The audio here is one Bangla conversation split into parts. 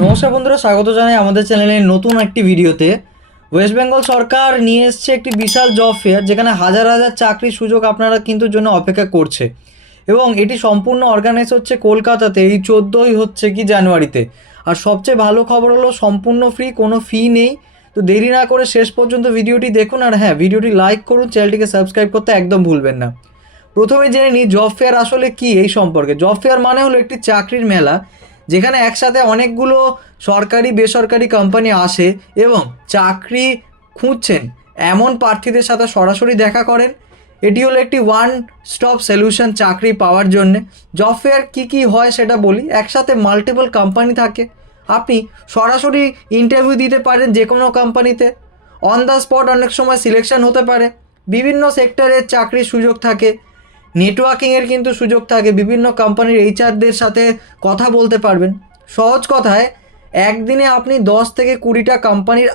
নমস্কার বন্ধুরা, স্বাগত জানাই আমাদের চ্যানেলের নতুন একটি ভিডিওতে। ওয়েস্ট বেঙ্গল সরকার নিয়ে এসছে একটি বিশাল জব ফেয়ার, যেখানে হাজার হাজার চাকরির সুযোগ আপনারা কিন্তু জন্য অপেক্ষা করছে, এবং এটি সম্পূর্ণ অর্গানাইজ হচ্ছে কলকাতাতে। এই 14ই হচ্ছে কি জানুয়ারিতে। আর সবচেয়ে ভালো খবর হলো সম্পূর্ণ ফ্রি, কোনো ফি নেই। তো দেরি না করে শেষ পর্যন্ত ভিডিওটি দেখুন, আর হ্যাঁ, ভিডিওটি লাইক করুন, চ্যানেলটিকে সাবস্ক্রাইব করতে একদম ভুলবেন না। প্রথমে জেনে নিই জব ফেয়ার আসলে কি এই সম্পর্কে। জব ফেয়ার মানে হলো একটি চাকরির মেলা, যেখানে একসাথে অনেকগুলো সরকারি বেসরকারি কোম্পানি আসে এবং চাকরি খুঁজছেন এমন প্রার্থীদের সাথে সরাসরি দেখা করেন। এটি হলো একটি ওয়ান স্টপ সলিউশন চাকরি পাওয়ার জন্যে। জব ফেয়ার কী কী হয় সেটা বলি। একসাথে মাল্টিপল কোম্পানি থাকে, আপনি সরাসরি ইন্টারভিউ দিতে পারেন যে কোনো কোম্পানিতে। অন দ্য স্পট অনেক সময় সিলেকশন হতে পারে। বিভিন্ন সেক্টরের চাকরির সুযোগ থাকে, নেটওয়ার্কিংয়ের কিন্তু সুযোগ থাকে, বিভিন্ন কোম্পানির এইচআরদের সাথে কথা বলতে পারবেন। সহজ কথায় একদিনে আপনি 10 থেকে 20টা কোম্পানির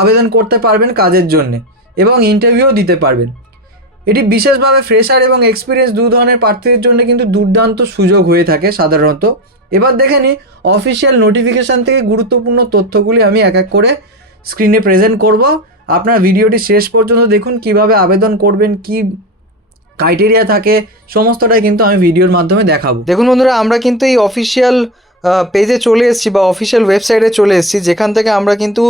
আবেদন করতে পারবেন কাজের জন্যে, এবং ইন্টারভিউও দিতে পারবেন। এটি বিশেষভাবে ফ্রেশার এবং এক্সপিরিয়েন্স দু ধরনের প্রার্থীদের জন্য কিন্তু দুর্দান্ত সুযোগ হয়ে থাকে সাধারণত। এবার দেখে নিই অফিসিয়াল নোটিফিকেশান থেকে গুরুত্বপূর্ণ তথ্যগুলি আমি এক এক করে স্ক্রিনে প্রেজেন্ট করব। আপনার ভিডিওটি শেষ পর্যন্ত দেখুন, কিভাবে আবেদন করবেন, কি ক্রাইটেরিয়া থাকে, সমস্তটাই কিন্তু আমি ভিডিওর মাধ্যমে দেখাবো। দেখুন বন্ধুরা, আমরা কিন্তু এই অফিসিয়াল পেজে চলে এসেছি বা অফিসিয়াল ওয়েবসাইটে চলে এসেছি, যেখান থেকে আমরা কিন্তু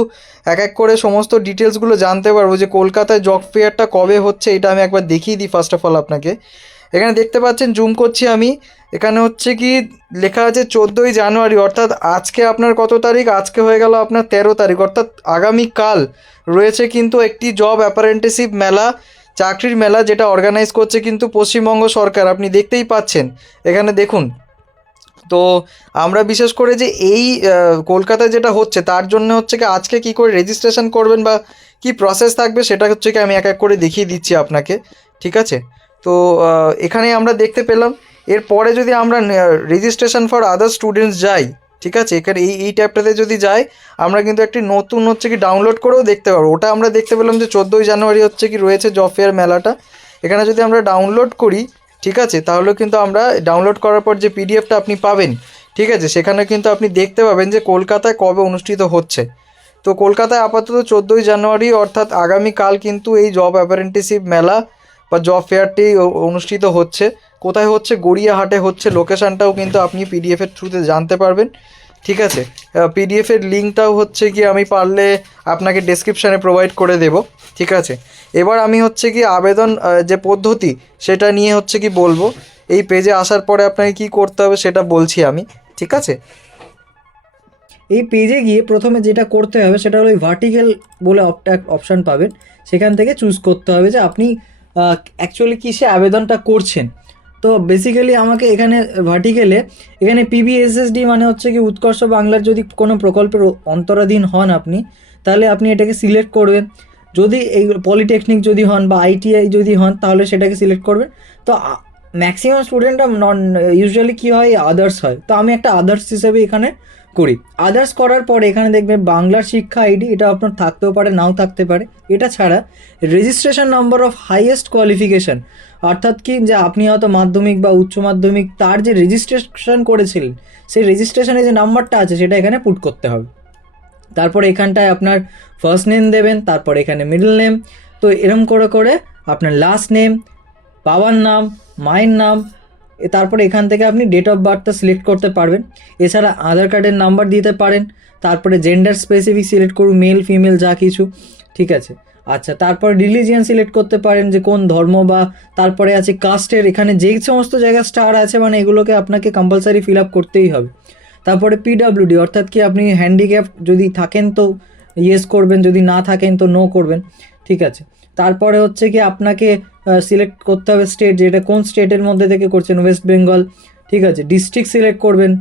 এক এক করে সমস্ত ডিটেলসগুলো জানতে পারবো যে কলকাতায় জব ফেয়ারটা কবে হচ্ছে। এটা আমি একবার দেখিয়ে দিই ফার্স্ট অফ অল আপনাকে। এখানে দেখতে পাচ্ছেন, জুম করছি আমি, এখানে হচ্ছে কি লেখা আছে 14ই জানুয়ারি, অর্থাৎ আজকে আপনার কত তারিখ? আজকে হয়ে গেল আপনার 13 তারিখ, অর্থাৎ আগামীকাল রয়েছে কিন্তু একটি জব অ্যাপারেন্টিসশিপ মেলা, চাকরির মেলা, যেটা অর্গানাইজ করছে কিন্তু পশ্চিমবঙ্গ সরকার। আপনি দেখতেই পাচ্ছেন এখানে দেখুন। তো আমরা বিশেষ করে যে এই কলকাতায় যেটা হচ্ছে তার জন্য হচ্ছে কি আজকে কি করে রেজিস্ট্রেশন করবেন বা কি প্রসেস থাকবে সেটা হচ্ছে কি আমি এক এক করে দেখিয়ে দিচ্ছি আপনাকে, ঠিক আছে? তো এখানে আমরা দেখতে পেলাম। এরপরে যদি আমরা রেজিস্ট্রেশন ফর আদার স্টুডেন্টস যাই, ঠিক আছে, এখানে এই ট্যাবটাতে যদি যাই, আমরা কিন্তু একটি নতুন হচ্ছে কি ডাউনলোড করেও দেখতে পারবো। ওটা আমরা দেখতে পেলাম যে 14ই জানুয়ারি হচ্ছে কি রয়েছে জব ফেয়ার মেলাটা। এখানে যদি আমরা ডাউনলোড করি, ঠিক আছে, তাহলে কিন্তু আমরা ডাউনলোড করার পর যে পিডিএফটা আপনি পাবেন, ঠিক আছে, সেখানে কিন্তু আপনি দেখতে পাবেন যে কলকাতায় কবে অনুষ্ঠিত হচ্ছে। তো কলকাতায় আপাতত 14ই জানুয়ারি অর্থাৎ আগামীকাল কিন্তু এই জব অ্যাপারেন্টিসশিপ মেলা বা জব ফেয়ারটি অনুষ্ঠিত হচ্ছে। কোথায় হচ্ছে? গড়িয়াহাটে হচ্ছে। লোকেশানটাও কিন্তু আপনি পিডিএফের থ্রুতে জানতে পারবেন, ঠিক আছে। পিডিএফের লিঙ্কটাও হচ্ছে কি আমি পারলে আপনাকে ডেসক্রিপশানে প্রোভাইড করে দেব, ঠিক আছে। এবার আমি হচ্ছে কি আবেদন যে পদ্ধতি সেটা নিয়ে হচ্ছে কি বলবো। এই পেজে আসার পরে আপনাকে কি করতে হবে সেটা বলছি আমি, ঠিক আছে। এই পেজে গিয়ে প্রথমে যেটা করতে হবে সেটা হলো ভার্টিক্যাল বলে অপশান পাবেন, সেখান থেকে চুজ করতে হবে যে আপনি অ্যাকচুয়ালি কিসে আবেদনটা করছেন। তো বেসিক্যালি আমাকে এখানে ভার্টিক্যালে এখানে পিবিএসএসডি মানে হচ্ছে কি উৎকর্ষ বাংলার যদি কোনো প্রকল্পের অন্তরাধীন হন আপনি, তাহলে আপনি এটাকে সিলেক্ট করবেন। যদি এই পলিটেকনিক যদি হন বা আইটিআই যদি হন, তাহলে সেটাকে সিলেক্ট করবেন। তো ম্যাক্সিমাম স্টুডেন্টরা ইউজুয়ালি কী হয়, আদার্স হয়। তো আমি একটা আদার্স হিসেবে এখানে করি। আদার্স করার পরে এখানে দেখবেন বাংলার শিক্ষা আইডি, এটা আপনার থাকতেও পারে নাও থাকতে পারে। এটা ছাড়া registration number of highest qualification, অর্থাৎ কি যে আপনি হয়তো মাধ্যমিক বা উচ্চ মাধ্যমিক তার যে রেজিস্ট্রেশন করেছিলেন, সেই রেজিস্ট্রেশনে যে নাম্বারটা আছে সেটা এখানে পুট করতে হবে। তারপর এখানটায় আপনার ফার্স্ট নেম দেবেন, তারপর এখানে মিডল নেম। তো এরম করে করে আপনার লাস্ট নেম, বাবার নাম, মায়ের নাম, তারপরে এখান থেকে আপনি ডেট অফ বার্থটা সিলেক্ট করতে পারবেন। এছাড়া আধার কার্ডের নাম্বার দিতে পারেন। তারপরে জেন্ডার স্পেসিফিক সিলেক্ট করুন, মেল ফিমেল যা কিছু, ঠিক আছে। আচ্ছা, তারপর রিলিজিয়ান সিলেক্ট করতে পারেন যে কোন ধর্ম, বা তারপরে আছে কাস্টের, এখানে যেই সমস্ত জায়গায় স্টার আছে মানে এগুলোকে আপনাকে কম্পালসারি ফিল আপ করতেই হবে। তারপরে পিডাব্লিউডি, অর্থাৎ কি আপনি হ্যান্ডিক্যাপ যদি থাকেন তো ইয়েস করবেন, যদি না থাকেন তো নো করবেন, ঠিক আছে। তারপরে হচ্ছে কি আপনাকে সিলেক্ট করতে হবে স্টেট, যেটা কোন স্টেটের মধ্যে থেকে করছেন, ওয়েস্ট বেঙ্গল, ঠিক আছে। ডিস্ট্রিক্ট সিলেক্ট করবেন।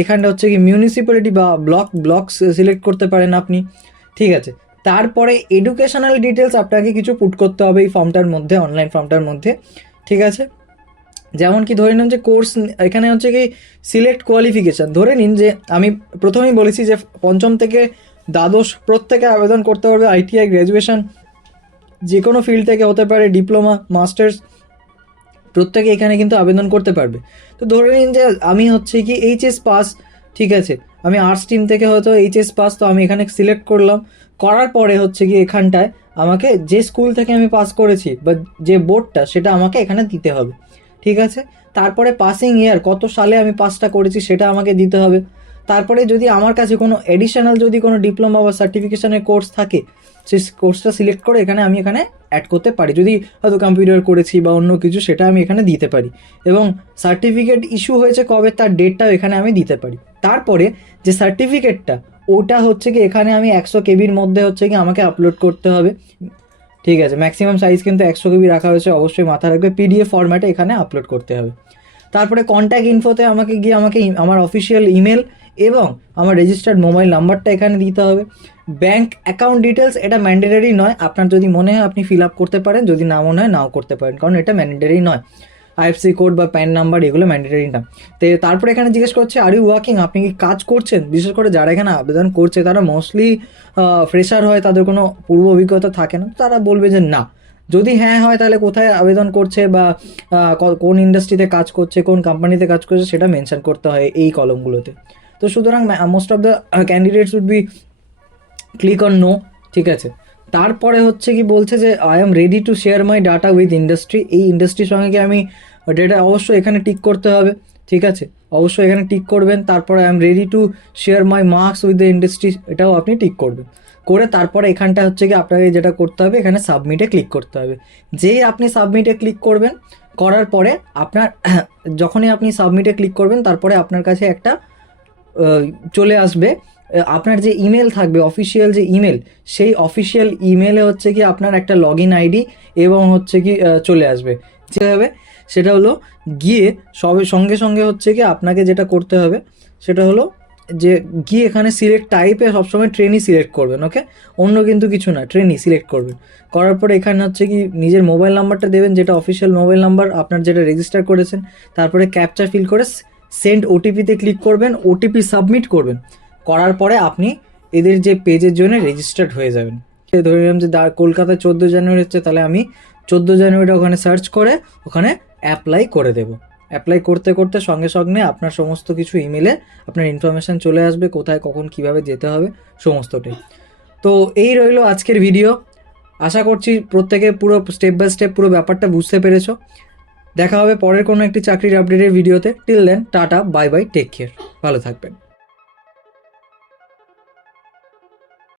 এখানে হচ্ছে কি মিউনিসিপ্যালিটি বা ব্লক সিলেক্ট করতে পারেন আপনি, ঠিক আছে। তারপরে এডুকেশনাল ডিটেলস আপনাকে কিছু পুট করতে হবে এই ফর্মটার মধ্যে, অনলাইন ফর্মটার মধ্যে, ঠিক আছে। যেমন কি ধরে নিন যে কোর্স, এখানে হচ্ছে কি সিলেক্ট কোয়ালিফিকেশান। ধরে নিন যে আমি প্রথমেই বলেছি যে পঞ্চম থেকে দ্বাদশ প্রত্যেকে আবেদন করতে পারবে। আইটিআই গ্র্যাজুয়েশন যে কোনো ফিল্ড থেকে হতে পারে, ডিপ্লোমা, মাস্টার্স, প্রত্যেকে এখানে কিন্তু আবেদন করতে পারবে। তো ধরে নিন যে আমি হচ্ছে কি এইচএস পাস, ঠিক আছে, আমি আর্টস টিম থেকে হয়তো এইচএস পাস, তো আমি এখানে সিলেক্ট করলাম। করার পরে হচ্ছে কি এখানটায় আমাকে যে স্কুল থেকে আমি পাস করেছি বা যে বোর্ডটা, সেটা আমাকে এখানে দিতে হবে। ঠিক আছে, তারপরে পাসিং ইয়ার কত সালে আমি পাসটা করেছি সেটা আমাকে দিতে হবে। তারপরে যদি আমার কাছে কোনো এডিশনাল যদি কোনো ডিপ্লোমা বা সার্টিফিকেশনের কোর্স থাকে, সেই কোর্সটা সিলেক্ট করে আমি এখানে অ্যাড করতে পারি। যদি হয়তো কম্পিউটার করেছি বা অন্য কিছু, সেটা আমি এখানে দিতে পারি। এবং সার্টিফিকেট ইস্যু হয়েছে কবে তার ডেটটাও এখানে আমি দিতে পারি। তারপরে যে সার্টিফিকেটটা, ওটা হচ্ছে কি এখানে আমি 100 কেবির মধ্যে হচ্ছে কি আমাকে আপলোড করতে হবে। ঠিক আছে, ম্যাক্সিমাম সাইজ কিন্তু 100 কেবি রাখা হয়েছে, অবশ্যই মাথা রাখবে। পিডিএফ ফরম্যাটে এখানে আপলোড করতে হবে। তারপরে কন্ট্যাক্ট ইনফোতে আমাকে গিয়ে আমার অফিসিয়াল ইমেল এবং আমার রেজিস্টার্ড মোবাইল নাম্বারটা এখানে দিতে হবে। ব্যাঙ্ক অ্যাকাউন্ট ডিটেলস এটা ম্যান্ডেটারি নয়, আপনার যদি মনে হয় আপনি ফিল আপ করতে পারেন, যদি না মনে হয় নাও করতে পারেন, কারণ এটা ম্যান্ডেটারি নয়। আইএফসি কোড বা প্যান নাম্বার এগুলো ম্যান্ডেটারি না। তো তারপরে এখানে জিজ্ঞেস করছে আর ইউ ওয়ার্কিং, আপনি কি কাজ করছেন। বিশেষ করে যারা এখানে আবেদন করছে তারা মোস্টলি ফ্রেশার হয়, তাদের কোনো পূর্ব অভিজ্ঞতা থাকে না, তারা বলবে যে না। যদি হ্যাঁ হয় তাহলে কোথায় আবেদন করছে বা কোন ইন্ডাস্ট্রিতে কাজ করছে, কোন কোম্পানিতে কাজ করছে, সেটা মেনশন করতে হয় এই কলমগুলোতে। তো সুতরাং most of the candidates would be click on no. ঠিক আছে, তারপরে হচ্ছে কি বলছে যে I am ready to share my data with industry. এই ইন্ডাস্ট্রির সঙ্গে কি আমি ডেটা, অবশ্যই এখানে টিক করতে হবে। ঠিক আছে, অবশ্যই এখানে টিক করবেন। তারপরে I am ready to share my marks with the industry, এটাও আপনি টিক করবেন। করে তারপরে এখানটা হচ্ছে কি আপনাকে যেটা করতে হবে, এখানে সাবমিটে ক্লিক করতে হবে। যেই আপনি সাবমিটে ক্লিক করবেন, করার পরে আপনার যখনই আপনি সাবমিটে ক্লিক করবেন, তারপরে আপনার কাছে একটা চলে আসবে, আপনার যে ইমেল থাকবে অফিসিয়াল যে ইমেল, সেই অফিসিয়াল ইমেলে হচ্ছে কি আপনার একটা লগ ইন আইডি এবং হচ্ছে কি চলে আসবে। যেভাবে সেটা হলো গিয়ে সঙ্গে সঙ্গে হচ্ছে কি আপনাকে যেটা করতে হবে সেটা হলো যে গিয়ে এখানে সিলেক্ট টাইপে সবসময় ট্রেনই সিলেক্ট করবেন। ওকে, অন্য কিন্তু কিছু না, ট্রেনই সিলেক্ট করবেন। করার পরে এখানে হচ্ছে কি নিজের মোবাইল নাম্বারটা দেবেন, যেটা অফিসিয়াল মোবাইল নাম্বার আপনার, যেটা রেজিস্টার করেছেন। তারপরে ক্যাপচা ফিল করে সেন্ড ওটিপিতে ক্লিক করবেন, ওটিপি সাবমিট করবেন। করার পরে আপনি এদের যে পেজের জন্য রেজিস্টার্ড হয়ে যাবেন। ধরে নিলাম যে কলকাতায় 14 জানুয়ারি হচ্ছে, তাহলে আমি 14 জানুয়ারিটা ওখানে সার্চ করে ওখানে অ্যাপ্লাই করে দেব। অ্যাপ্লাই করতে করতে সঙ্গে সঙ্গে আপনার সমস্ত কিছু ইমেলে আপনার ইনফরমেশান চলে আসবে, কোথায় কখন কিভাবে যেতে হবে সমস্তটাই। তো এই রইলো আজকের ভিডিও। আশা করছি প্রত্যেকে পুরো স্টেপ বাই স্টেপ পুরো ব্যাপারটা বুঝতে পেরেছো। দেখা হবে পরের কোনো একটি চাকরির আপডেটের ভিডিওতে। Till then, tata, bye bye, take care, ভালো থাকবেন।